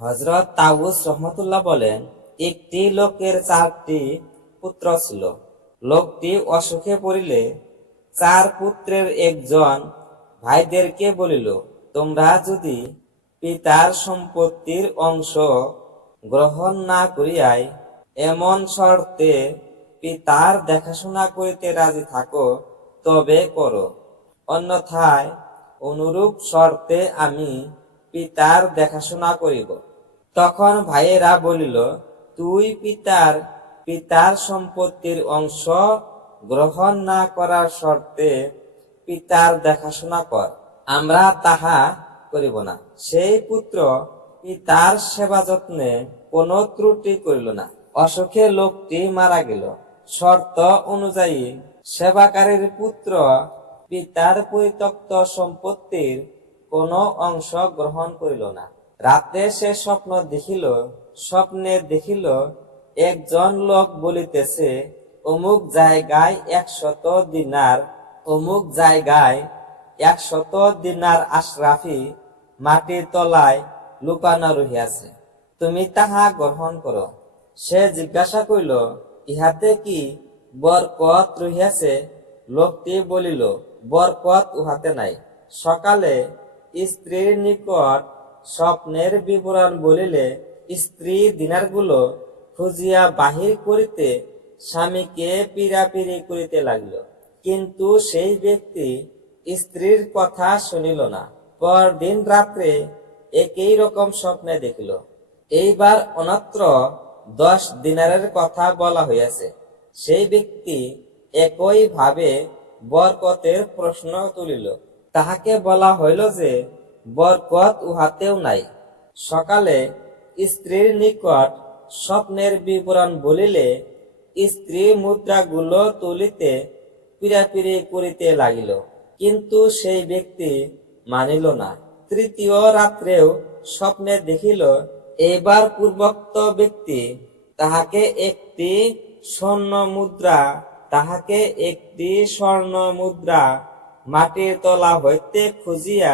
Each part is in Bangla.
হযরত তাউস রহমতুল্লাহ বলেন, একটি লোকের 4টি পুত্র ছিল। লোকটি অসুখে পড়িলে 4 পুত্রের একজন ভাইদেরকে বলিল, তোমরা যদি পিতার সম্পত্তির অংশ গ্রহণ না করিয়াই এমন শর্তে পিতার দেখাশোনা করিতে রাজি থাকো তবে করো, অন্যথায় অনুরূপ শর্তে আমি পিতার দেখাশোনা করিব। তখন ভাইয়েরা বলিল, তুই পিতার সম্পত্তির অংশ গ্রহণ না করার শর্তে পিতার দেখাশোনা কর, আমরা তাহা করিব না। সেই পুত্র পিতার সেবা যত্নে কোনো ত্রুটি করিল না। অসুখে লোকটি মারা গেল। শর্ত অনুযায়ী সেবাকারীর পুত্র পিতার পরিত্যক্ত সম্পত্তির কোনো অংশ গ্রহণ করিল না। রাতে সে স্বপ্নে দেখিল একজন লোক বলিতেছে, অমুক জায়গায় 100 দিনার আশরাফি মাটির তলায় লুকানো রহিয়াছে, তুমি তাহা গ্রহণ করো। সে জিজ্ঞাসা করিল, ইহাতে কি বরকত রহিয়াছে? লোকটি বলিল, বরকত উহাতে নাই। সকালে স্ত্রীর নিকট স্বপ্নের বিবরণ বলিলে স্ত্রী দিনারগুলো খুঁজিয়া বাহির করিতে স্বামীকে পীড়াপিড়ি করিতে লাগিল। কিন্তু সেই ব্যক্তি স্ত্রীর কথা শুনিল না। পরদিন রাত্রে একই রকম স্বপ্নে দেখিল। এইবার অন্যত্র 10 দিনারের কথা বলা হইয়াছে। সেই ব্যক্তি একই ভাবে বরকতের প্রশ্ন তুলিল। তাহাকে বলা হইল যে, বরকত উহাতেও নাই। সকালে স্ত্রীর নিকট স্বপ্নের বিবরণ বলিলে স্ত্রী মুদ্রাগুলো তুলিতে পীড়াপিড়ি করিতে লাগিল, কিন্তু সেই ব্যক্তি মানিল না। তৃতীয় রাত্রেও স্বপ্নে দেখিল, এইবার পূর্বোক্ত ব্যক্তি তাহাকে একটি স্বর্ণ মুদ্রা মাটির তলা হইতে খুঁজিয়া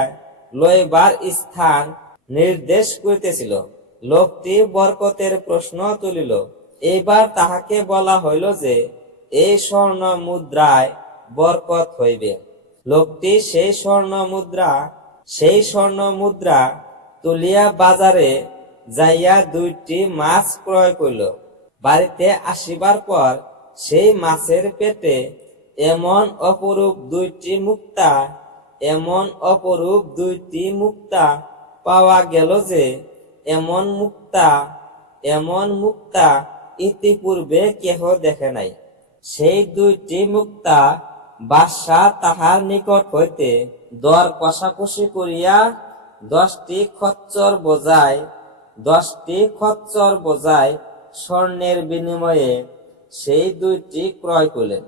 লইবার স্থান নির্দেশ করিতেছিল। লোকটি বরকতের প্রশ্ন তুলিল। এইবার তাহাকে বলা হইল যে, এই স্বর্ণ মুদ্রায় বরকত হইবে। লোকটি সেই স্বর্ণ মুদ্রা তুলিয়া বাজারে যাইয়া 2টি মাছ ক্রয় করিল। বাড়িতে আসিবার পর সেই মাছের পেটে এমন অপরূপ 2টি মুক্তা পাওয়া গেল যে, এমন মুক্তা ইতিপূর্বে কেহ দেখে নাই। সেই 2টি মুক্তা বাদশাহ তাহার নিকট হইতে দর কষাকষি করিয়া 10টি খচ্চর বোঝায় স্বর্ণের বিনিময়ে সেই 2টি ক্রয় করিলেন।